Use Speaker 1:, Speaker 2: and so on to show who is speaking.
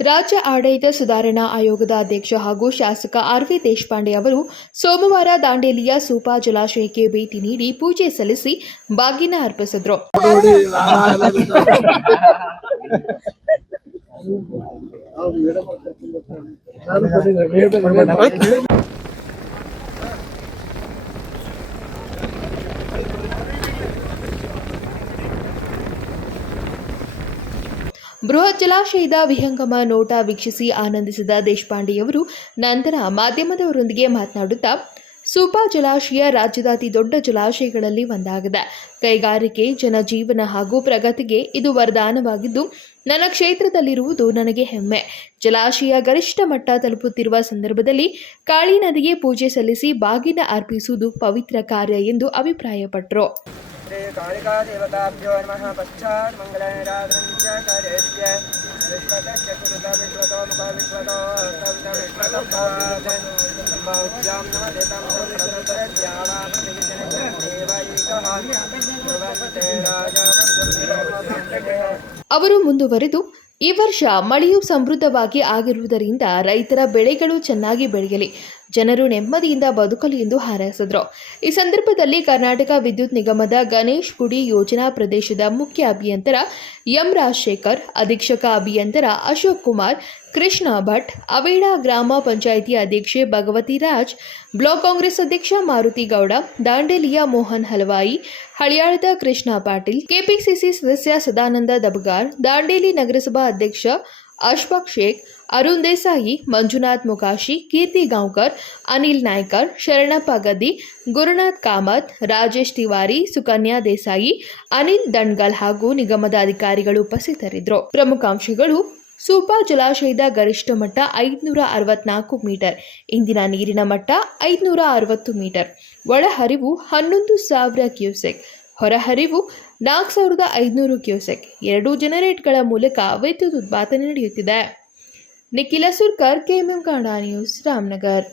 Speaker 1: ರಾಜ್ಯ ಆಡಳಿತ ಸುಧಾರಣಾ ಆಯೋಗದ ಅಧ್ಯಕ್ಷ ಹಾಗೂ ಶಾಸಕ ಆರ್ ವಿ ದೇಶಪಾಂಡೆ ಅವರು ಸೋಮವಾರ ದಾಂಡೇಲಿಯ ಸೂಪಾ ಜಲಾಶಯಕ್ಕೆ ಭೇಟಿ ನೀಡಿ ಪೂಜೆ ಸಲ್ಲಿಸಿ ಬಾಗಿನ ಅರ್ಪಿಸಿದ್ರು. ಬೃಹತ್ ಜಲಾಶಯದ ವಿಹಂಗಮ ನೋಟ ವೀಕ್ಷಿಸಿ ಆನಂದಿಸಿದ ದೇಶಪಾಂಡೆಯವರು ನಂತರ ಮಾಧ್ಯಮದವರೊಂದಿಗೆ ಮಾತನಾಡುತ್ತಾ, ಸೂಪಾ ಜಲಾಶಯ ರಾಜ್ಯದ ಅತಿ ದೊಡ್ಡ ಜಲಾಶಯಗಳಲ್ಲಿ ಒಂದಾಗಿದೆ. ಕೈಗಾರಿಕೆ, ಜನಜೀವನ ಹಾಗೂ ಪ್ರಗತಿಗೆ ಇದು ವರದಾನವಾಗಿದ್ದು, ನನ್ನ ಕ್ಷೇತ್ರದಲ್ಲಿರುವುದು ನನಗೆ ಹೆಮ್ಮೆ. ಜಲಾಶಯ ಗರಿಷ್ಠ ಮಟ್ಟ ತಲುಪುತ್ತಿರುವ ಸಂದರ್ಭದಲ್ಲಿ ಕಾಳಿ ನದಿಗೆ ಪೂಜೆ ಸಲ್ಲಿಸಿ ಬಾಗಿನ ಅರ್ಪಿಸುವುದು ಪವಿತ್ರ ಕಾರ್ಯ ಎಂದು ಅಭಿಪ್ರಾಯಪಟ್ಟರು.
Speaker 2: श्री कालिका देवताभ्यो नमः पश्चात् मङ्गलनिराधनं च करेष्य विश्वतस्य सुकृत विश्वतो मुख विश्वतो सवित विश्वतपात् ब्रह्मोद्यां नमः देतं सर्वतरद्यावा प्रतिविजनदेवैकः ध्रुवन्ते राजा
Speaker 1: ಅವರು ಮುಂದುವರೆದು ಈ ವರ್ಷ ಮಳೆಯು ಸಮೃದ್ಧವಾಗಿ ಆಗಿರುವುದರಿಂದ ರೈತರ ಬೆಳೆಗಳು ಚೆನ್ನಾಗಿ ಬೆಳೆಯಲಿ ಜನರು ನೆಮ್ಮದಿಯಿಂದ ಬದುಕಲಿ ಎಂದು ಹಾರೈಸಿದರು. ಈ ಸಂದರ್ಭದಲ್ಲಿ ಕರ್ನಾಟಕ ವಿದ್ಯುತ್ ನಿಗಮದ ಗಣೇಶ್ ಗುಡಿ ಯೋಜನಾ ಪ್ರದೇಶದ ಮುಖ್ಯ ಅಭಿಯಂತರ ಎಂ ರಾಜಶೇಖರ್, ಅಧೀಕ್ಷಕ ಅಭಿಯಂತರ ಅಶೋಕ್ ಕುಮಾರ್, ಕೃಷ್ಣ ಭಟ್, ಅವೇಡ ಗ್ರಾಮ ಪಂಚಾಯಿತಿ ಅಧ್ಯಕ್ಷೆ ಭಗವತಿ ರಾಜ್, ಬ್ಲಾಕ್ ಕಾಂಗ್ರೆಸ್ ಅಧ್ಯಕ್ಷ ಮಾರುತಿ ಗೌಡ, ದಾಂಡೇಲಿಯ ಮೋಹನ್ ಹಲವಾಯಿ, ಹಳಿಯಾಳದ ಕೃಷ್ಣ ಪಾಟೀಲ್, ಕೆಪಿಸಿಸಿ ಸದಸ್ಯ ಸದಾನಂದ ದಬಗಾರ್, ದಾಂಡೇಲಿ ನಗರಸಭಾ ಅಧ್ಯಕ್ಷ ಅಶ್ಫಾಕ್ ಶೇಖ್, ಅರುಣ್ ದೇಸಾಯಿ, ಮಂಜುನಾಥ್ ಮುಕಾಶಿ, ಕೀರ್ತಿ ಗಾಂವ್ಕರ್, ಅನಿಲ್ ನಾಯ್ಕರ್ ಶರಣಪ್ಪ ಗದ್ದಿ ಗುರುನಾಥ್ ಕಾಮತ್, ರಾಜೇಶ್ ತಿವಾರಿ, ಸುಕನ್ಯಾ ದೇಸಾಯಿ, ಅನಿಲ್ ದಣ್ಗಲ್ ಹಾಗೂ ನಿಗಮದ ಅಧಿಕಾರಿಗಳು ಉಪಸ್ಥಿತರಿದ್ದರು. ಪ್ರಮುಖಾಂಶಗಳು ಸೂಪಾ ಜಲಾಶಯದ ಗರಿಷ್ಠ ಮಟ್ಟ ಐದುನೂರ ಅರವತ್ನಾಲ್ಕು ಮೀಟರ್, ಇಂದಿನ ನೀರಿನ ಮಟ್ಟ ಐದುನೂರ ಅರವತ್ತು ಮೀಟರ್, ಒಳಹರಿವು ಹನ್ನೊಂದು ಸಾವಿರ ಕ್ಯೂಸೆಕ್ ಹೊರಹರಿವು ನಾಲ್ಕು ಸಾವಿರದ ಐದುನೂರು ಕ್ಯೂಸೆಕ್. ಎರಡೂ ಜನರೇಟ್ಗಳ ಮೂಲಕ ವಿದ್ಯುತ್ ಉತ್ಪಾದನೆ ನಡೆಯುತ್ತಿದೆ. Nikhila Surkar, KMM Kannada news, Ramanagar.